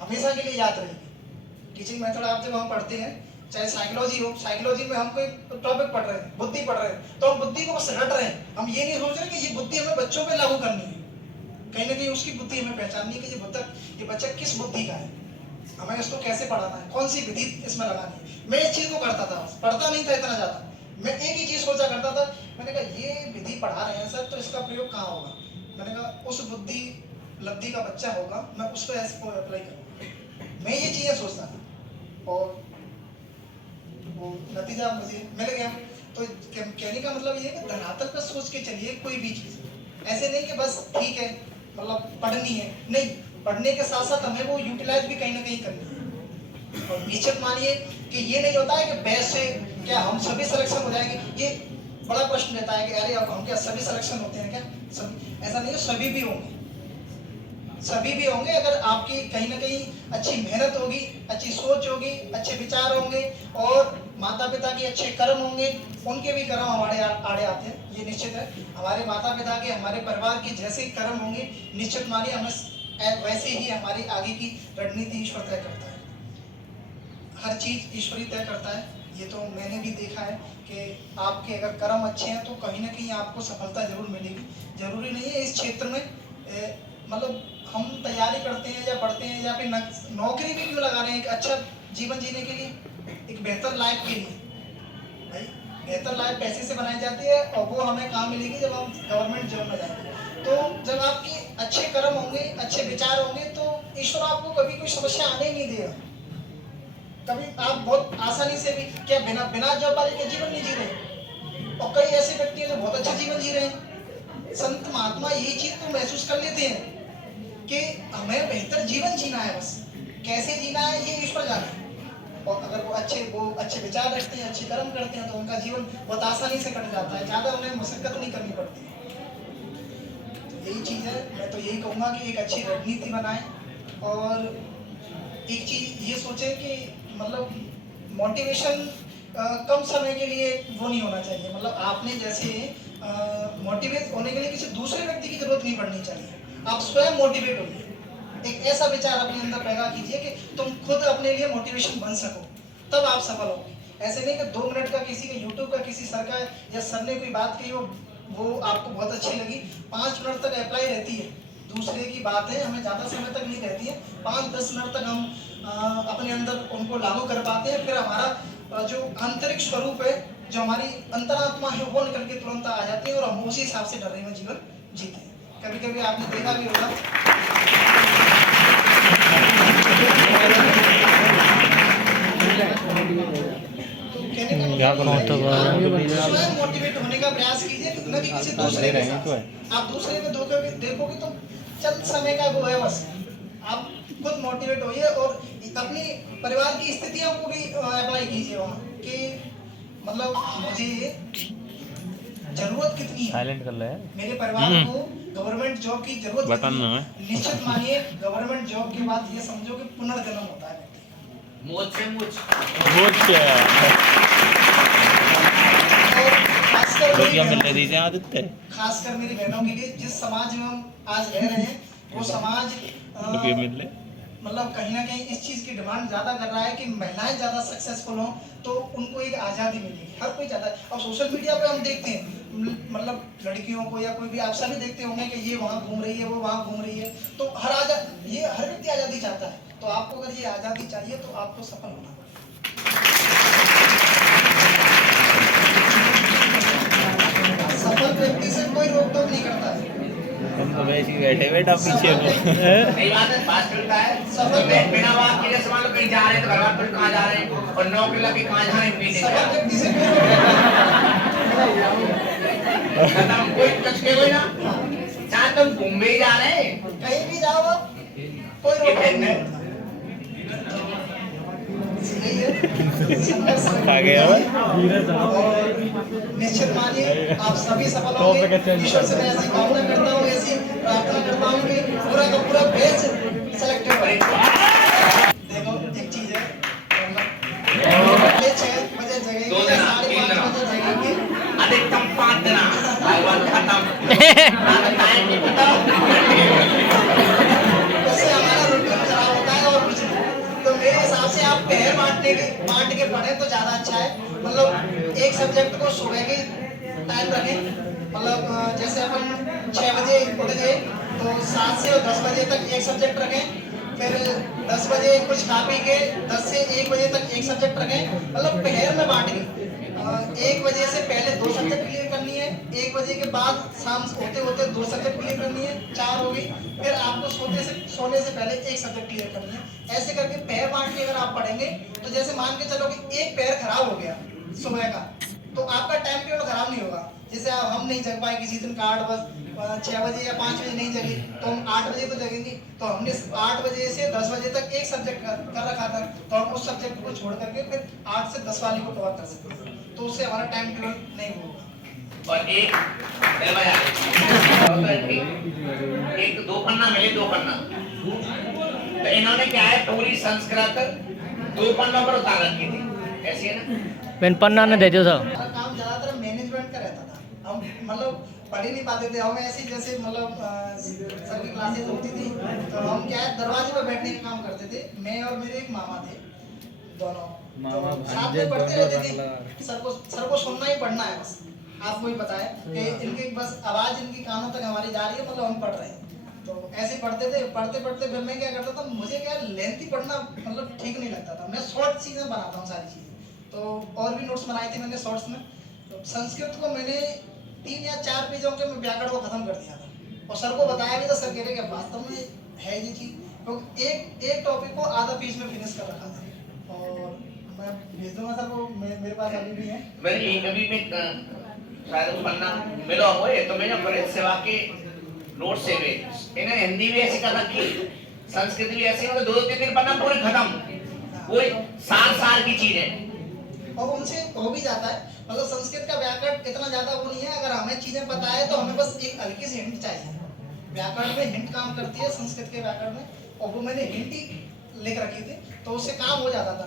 हमेशा के लिए याद रहेगी। टीचिंग मेथड आप जब हम पढ़ते हैं, चाहे साइकोलॉजी हो, साइकोलॉजी में हम कोई टॉपिक पढ़ रहे हैं, बुद्धि पढ़ रहे हैं, तो हम बुद्धि को बस रट रहे हैं, हम ये नहीं सोच रहे कि ये बुद्धि हमें बच्चों पे लागू करनी है। कहीं ना कहीं उसकी बुद्धि हमें पहचाननी है कि ये बच्चा किस बुद्धि का है, हमें इसको कैसे पढ़ाना है, कौन सी विधि इसमें लगानी है। मैं इस चीज को करता था, पढ़ता नहीं था इतना ज्यादा, मैं एक ही चीज सोचा करता था, मैंने कहा ये विधि पढ़ा रहे हैं सर, तो इसका प्रयोग कहाँ होगा। मैंने कहा उस बुद्धि लब्धि का बच्चा होगा, मैं उस पर इसको अप्लाई करूँगा, मैं ये चीजें सोचता था, और वो नतीजा मुझे मिल गया। तो कहने का मतलब ये है कि धरातल पर सोच के चलिए कोई भी चीज, ऐसे नहीं कि बस ठीक है मतलब पढ़नी है, नहीं, पढ़ने के साथ साथ हमें वो यूटिलाइज भी कहीं ना कहीं करनी है। और निश्चित मानिए कि ये नहीं होता है कि बेस्ट से क्या हम सभी सिलेक्शन हो जाएंगे, ये बड़ा प्रश्न रहता है कि अरे अब हम क्या सभी सिलेक्शन होते हैं क्या, सभी, ऐसा नहीं है, सभी भी होंगे, सभी भी होंगे अगर आपकी कहीं ना कहीं अच्छी मेहनत होगी, अच्छी सोच होगी, अच्छे विचार होंगे, और माता पिता के अच्छे कर्म होंगे, उनके भी कर्म हमारे आड़े आते हैं, ये निश्चित है। हमारे माता पिता के, हमारे परिवार के जैसे ही कर्म होंगे, निश्चित मानिए हमें वैसे ही हमारी आगे की रणनीति ईश्वर तय करता है। हर चीज ईश्वर ही तय करता है, ये तो मैंने भी देखा है कि आपके अगर कर्म अच्छे हैं तो कहीं ना कहीं आपको सफलता जरूर मिलेगी। जरूरी नहीं है इस क्षेत्र में मतलब हम तैयारी करते हैं या पढ़ते हैं या फिर नौकरी भी क्यों लगा रहे हैं, एक अच्छा जीवन जीने के लिए, एक बेहतर लाइफ के लिए। भाई बेहतर लाइफ पैसे से बनाई जाती है, और वो हमें कहाँ मिलेगी जब हम गवर्नमेंट जॉब में जाएंगे। तो जब आपके अच्छे कर्म होंगे, अच्छे विचार होंगे, तो ईश्वर आपको कभी कोई समस्या आने ही नहीं देगा। कभी आप बहुत आसानी से भी क्या बिना जॉब वाले के जीवन नहीं जी रहे, और कई ऐसे व्यक्ति हैं जो बहुत अच्छा जीवन जी रहे हैं। संत महात्मा यही चीज तो महसूस कर लेते हैं कि हमें बेहतर जीवन जीना है, बस कैसे जीना है ये ईश्वर जाने है। और अगर वो अच्छे विचार रखते हैं, अच्छे कर्म करते हैं, तो उनका जीवन बहुत आसानी से कट जाता है, ज्यादा उन्हें मशक्कत नहीं करनी पड़ती। तो यही चीज है, मैं तो यही कहूँगा कि एक अच्छी रणनीति बनाएं, और एक चीज ये सोचे कि मतलब मोटिवेशन कम समय के लिए वो नहीं होना चाहिए, मतलब आपने जैसे मोटिवेट होने के लिए किसी दूसरे व्यक्ति की जरूरत नहीं पड़नी चाहिए, आप स्वयं मोटिवेट होइए। एक ऐसा विचार अपने अंदर पैदा कीजिए कि तुम खुद अपने लिए मोटिवेशन बन सको, तब आप सफल होंगे। ऐसे नहीं कि 2 मिनट का किसी के यूट्यूब का किसी सर का या सर ने कोई बात कही वो आपको बहुत अच्छी लगी, 5 मिनट तक अप्लाई रहती है, दूसरे की बात है, हमें ज़्यादा समय तक नहीं रहती है, 5-10 मिनट तक हम अपने अंदर उनको लागू कर पाते हैं, फिर हमारा जो आंतरिक स्वरूप है, जो हमारी अंतरात्मा है, वो निकल के तुरंत आ जाती है, और हम उसी हिसाब से डरे हुए जीवन जीते हैं। कभी कभी आपने देखा भी होगा स्वयं मोटिवेट होने का प्रयास कीजिए, न कि किसी दूसरे के साथ। आप दूसरे में देखोगे तो चंद समय का वो है, बस आप खुद मोटिवेट होइए, और अपनी परिवार की स्थितियों को भी अप्लाई कीजिए वहाँ कि मतलब मुझे जरूरत कितनी है, मेरे परिवार को गवर्नमेंट जॉब की जरूरत कितनी है। निश्चित मानिए गवर्नमेंट जॉब के बाद ये समझो कि पुनर्जन्म होता है, खासकर मेरी बहनों के लिए, जिस समाज में हम आज रह रहे हैं, वो समाज मतलब कहीं ना कहीं इस चीज की डिमांड ज्यादा कर रहा है कि महिलाएं ज्यादा सक्सेसफुल हों, तो उनको एक आजादी मिलेगी, हर कोई ज्यादा। अब सोशल मीडिया पे हम देखते हैं मतलब लड़कियों को या कोई भी, आप सभी देखते होंगे कि ये वहाँ घूम रही है, वो वहाँ घूम रही है, तो ये हर व्यक्ति आजादी चाहता है। तो आपको अगर ये आजादी चाहिए तो आपको सफल होना पड़ेगा। सफल व्यक्ति से कोई रोक टोक नहीं करता है, हम तो वैसे ही बैठे बेटा पीछे को नहीं बात चलता है सब बिना बात के जैसे मान लो कहीं जा रहे हैं तो घर वाले कहाँ जा रहे हैं, और नौकरी लगी कहाँ जा रहे हैं, खत्म, कोई कुछ के कोई ना, चाहे तुम घूमने जा रहे हैं, कहीं भी जाओ कोई रोक नहीं। आ गया निश्चित मानिए आप सभी सफल होंगे, ईश्वर से मैं ऐसी कामना करता हूँ, ऐसी प्रार्थना करता हूँ कि पूरा का पूरा बैच सेलेक्टेड हो। देखो एक चीज है, 6 बजे जगेंगे, 5:30 बजे जगेंगे, अधिकतम 5 दिन खत्म। उससे हमारा रूटीन खराब होता है, और आप पहर बांट के पढ़े तो ज्यादा अच्छा है। मतलब एक सब्जेक्ट को सुबह के टाइम रखें, मतलब जैसे अपन 6 बजे उठ गए तो 7 से 10 बजे तक एक सब्जेक्ट रखें, फिर 10 बजे कुछ खा पी के 10 से 1 बजे तक एक सब्जेक्ट रखें, मतलब पहर में बांट के 1 बजे से पहले 2 सब्जेक्ट क्लियर करनी है, 1 बजे के बाद शाम होते होते 2 सब्जेक्ट क्लियर करनी है, 4 हो गई, फिर आपको सोने से पहले एक सब्जेक्ट क्लियर करनी है। ऐसे करके पैर बांट के अगर आप पढ़ेंगे तो जैसे मान के चलो कि एक पैर खराब हो गया सुबह का, तो आपका टाइम टेबल खराब नहीं होगा। जैसे हम नहीं जग पाए किसी दिन का 8 बस 6 बजे या 5 बजे नहीं जगे तो हम 8 बजे तो जगेंगे, तो हमने 8 बजे से 10 बजे तक एक सब्जेक्ट कर रखा था, तो हम उस सब्जेक्ट को छोड़ करके फिर 8 से 10 वाली को कवर कर सकते हैं, तो उससे हमारा टाइम टेबल नहीं होगा। और एक 2 पन्ना मिले, 2 पन्ना तो इन्होंने क्या है पूरी संस्कृत 2 पन्नों पर उतार रखी थी, ऐसी है ना। पेन पन्ना ने दे दो साहब। हमारा काम ज्यादातर मैनेजमेंट का रहता था, हम मतलब पढ़ ही नहीं पाते थे। हम ऐसे जैसे मतलब सर की क्लासेस होती थी तो हम क्या है दरवाजे पर बैठने का काम करते थे। मैं और मेरे एक मामा थे, दोनों साथ में पढ़ते रहते थे। सर को सुनना ही पढ़ना है, बस आपको ही पता है कि इनकी बस आवाज इनकी कानों तक हमारी जा रही है, मतलब हम पढ़ रहे हैं। तो ऐसे पढ़ते थे, पढ़ते पढ़ते फिर मैं क्या करता था, मुझे क्या लेंथी पढ़ना मतलब ठीक नहीं लगता था, मैं शॉर्ट चीजें बनाता हूँ सारी चीजें। तो और भी नोट्स बनाए थे मैंने शॉर्ट्स में। तो संस्कृत को मैंने 3 या 4 पेजों के मैं व्याकरण को खत्म कर दिया था, और सर को बताया भी था। सर कह रहे कि वास्तव में है ये चीज, तो एक टॉपिक को आधा पेज में फिनिश कर रखा था, और मैं भेज दूंगा सर को, मेरे पास अभी भी है। मेरे एक अभी में शायद पन्ना मिला हुआ है, तो मैंने प्रेस सेवा के नोट से भी इन्हें हिंदी भी ऐसी कर रखी, संस्कृत भी ऐसी, मतलब 2-3 दिन पन्ना पूरे खत्म, वही साल की चीज है। और उनसे हो भी जाता है, मतलब संस्कृत का व्याकरण इतना ज्यादा वो नहीं है। अगर हमें चीजें पता है तो हमें बस एक हल्की सी हिंट चाहिए। व्याकरण में हिंट काम करती है संस्कृत के व्याकरण में, और वो मैंने हिंट ही लिख रखी थी, तो उससे काम हो जाता था।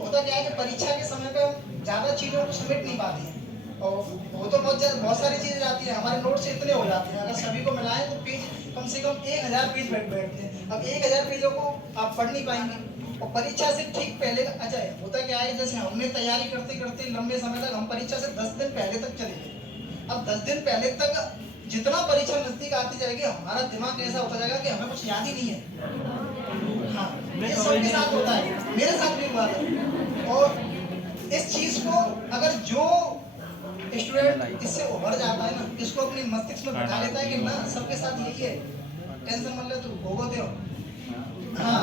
होता क्या है कि परीक्षा के समय पे हम ज्यादा चीजों को समेट नहीं पाते हैं, और वो तो बहुत सारी चीजें आती है, हमारे नोट्स इतने हो जाते हैं, अगर सभी को मिलाएं तो पेज कम से कम 1000 पेज बैठते हैं। अब 1000 पेजों को आप पढ़ नहीं पाएंगे, और परीक्षा से ठीक पहले का अच्छा है। होता क्या है, जैसे हमने तैयारी करते करते लंबे समय तक, हम परीक्षा से 10 दिन पहले तक चले गए। अब 10 दिन पहले तक जितना परीक्षा नजदीक आती जाएगी, हमारा दिमाग ऐसा होता जाएगा कि हमें कुछ याद ही नहीं है। हाँ, ये सबके साथ होता है, मेरे साथ भी हुआ था। और इस चीज को अगर जो स्टूडेंट इससे उभर जाता है ना, इसको अपनी मस्तिष्क में बिठा लेता है कि ना सबके साथ यही है, टेंशन मत ले, तू भोगो दो। हाँ,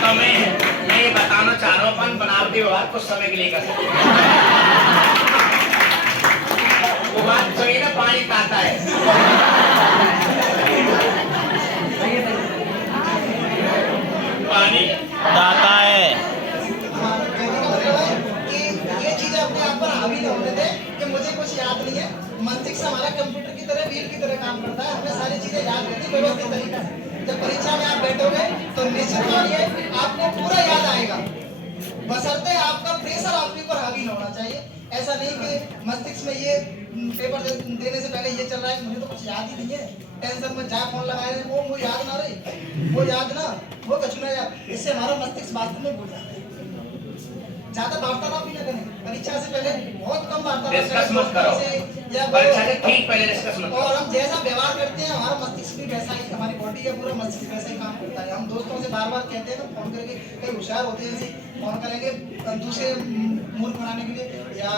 तो मैं ये बताना चाह रहा हूँ, अपन बनावटी व्यवहार कुछ समय के लिए कर सकते हैं। वो बात तो ये ना, पानी खाता है। पानी दाता है। कहने का मतलब है कि ये चीजें अपने आप पर हावी न होने दें कि मुझे कुछ याद नहीं है। मस्तिष्क हमारा कंप्यूटर की तरह, व्हील की तरह काम करता है, हमें सारी चीजें याद रहती है व्यवस्थित तरीके से। जब परीक्षा में आप बैठोगे तो निश्चित मानिए आपको पूरा याद आएगा, बशर्ते आपका प्रेशर आपके ऊपर हावी न होना चाहिए। ऐसा नहीं कि मस्तिष्क में ये पेपर देने से पहले ये चल रहा है, मुझे तो कुछ याद ही नहीं है, टेंशन में जा फोन लगाए रहे, वो याद ना रही, वो याद ना, वो कछु ना याद। इससे हमारा मस्तिष्क वास्तव में भूल जाता है। ज्यादा वार्तालाप भी ना करें परीक्षा से पहले, बहुत कम डिस्कस मत करो, या परीक्षा से ठीक पहले डिस्कस मत करो। और हम जैसा व्यवहार करते हैं, हमारा मस्तिष्क भी वैसा ही, हमारी बॉडी का पूरा मस्तिष्क वैसा ही काम करता है। हम दोस्तों से बार बार कहते हैं ना, फोन करके, कई होशियार होते हैं, फोन करेंगे दूसरे मूर्ख बनाने के लिए, या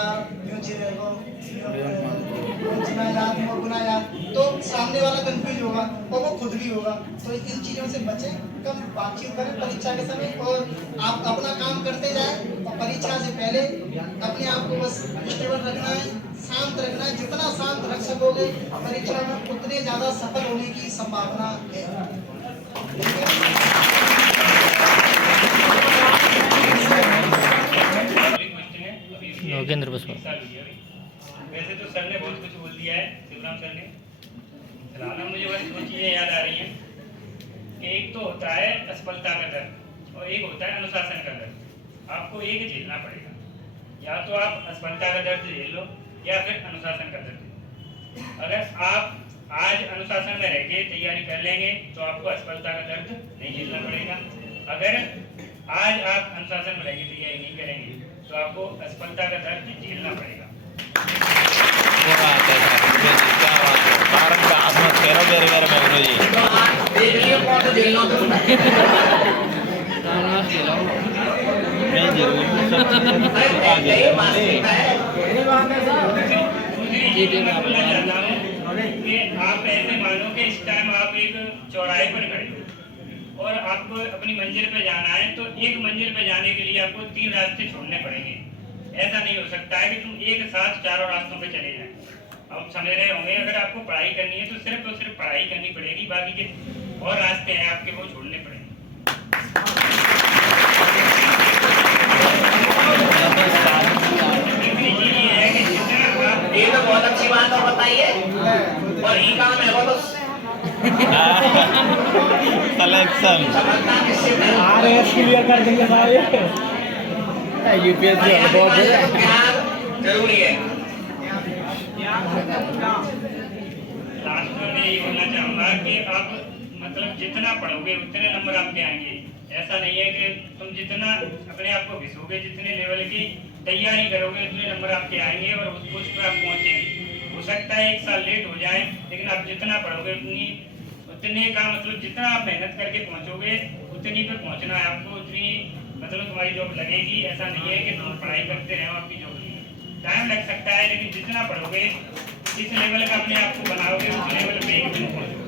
गुना याद, तो सामने वाला कंफ्यूज होगा और वो खुद भी होगा। तो इन चीजों से बचें, कम बातचीत करें परीक्षा के समय, और आप अपना काम करते जाएं। और परीक्षा से पहले अपने आप को बस स्टेबल रखना है, शांत रखना है। जितना शांत रख सकोगे परीक्षा में, उतने ज्यादा सफल होने की संभावना है। योगेंद्र बसवा। वैसे तो सर ने बहुत कुछ बोल दिया है, शिवराम सर ने। फिलहाल मुझे बस 2 चीज़ें याद आ रही हैं कि एक तो होता है असफलता का डर, और एक होता है अनुशासन का डर। आपको एक ही झेलना पड़ेगा, या तो आप असफलता का दर्द झेल लो, या फिर अनुशासन का दर्द। अगर आप आज अनुशासन में रह के तैयारी कर लेंगे तो आपको असफलता का दर्द नहीं झेलना पड़ेगा। अगर आज आप अनुशासन में रह के तैयारी नहीं करेंगे तो आपको असफलता का दर्द झेलना पड़ेगा। क्या बात है सर, क्या बात है। भारत का आत्मा तेरो मेरे मेरे में गुरु जी। देख लियो कौन तो झेलना तो नहीं जरूर सब चीजें आगे दूसरी चीज मैं बोलना चाहता हूँ कि आप ऐसे मानो कि इस टाइम आप एक चौराहे पर खड़े हो और आपको अपनी मंजिल पे जाना है, तो एक मंजिल पे जाने के लिए आपको 3 रास्ते छोड़ने पड़ेंगे। ऐसा नहीं हो सकता है कि तुम एक साथ चारों रास्तों पे चले जाए। अब समझ रहे होंगे, अगर आपको पढ़ाई करनी है तो सिर्फ पढ़ाई करनी पड़ेगी, बाकी के और रास्ते हैं आपके वो छोड़ने पड़ेंगे। ये तो बहुत अच्छी बात है, बताइए। और ये काम है वो तो सिलेक्शन सफलता किससे मिले? RAS क्लियर कर देंगे साहब ये यूपीएससी वाले बहुत प्यार जरूरी है। लास्ट में मैं यही बोलना चाहूँगा कि आप मतलब जितना पढ़ोगे उतने नंबर आपके आएंगे। ऐसा नहीं है कि तुम जितना अपने आप को घिसोगे, जितने लेवल की तैयारी करोगे उतने नंबर आपके आएंगे और उस पोस्ट पर आप पहुँचेंगे। हो सकता है 1 साल लेट हो जाए, लेकिन आप जितना पढ़ोगे उतने का मतलब जितना आप मेहनत करके पहुँचोगे उतनी पे पहुँचना है आपको, उतनी मतलब तुम्हारी जॉब लगेगी। ऐसा नहीं है कि तुम पढ़ाई करते रहो आपकी जॉब लगेगी। टाइम लग सकता है, लेकिन जितना पढ़ोगे जिस लेवल का अपने आप को बनाओगे उस लेवल पे एक दिन पहुँचोगे।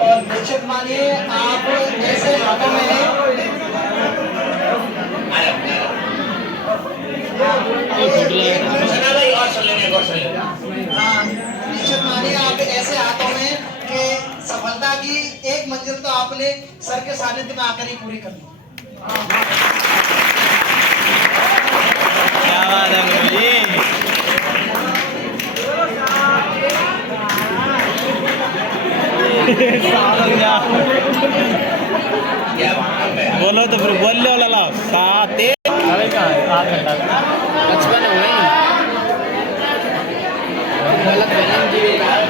और निश्चित मानिए आप जैसे हाथों में सुना भाई और सुन लेंगे और सुन लेंगे। हाँ, निश्चित मानिए आप ऐसे हाथों में कि सफलता की एक मंजिल तो आपने सर के सानिध्य में आकर ही पूरी कर ली। क्या बात है गुरु जी। क्या बात है। बोलो तो फिर बोल लो लाला साथ अरे कहाँ है 8 घंटा 55 हो गई गलत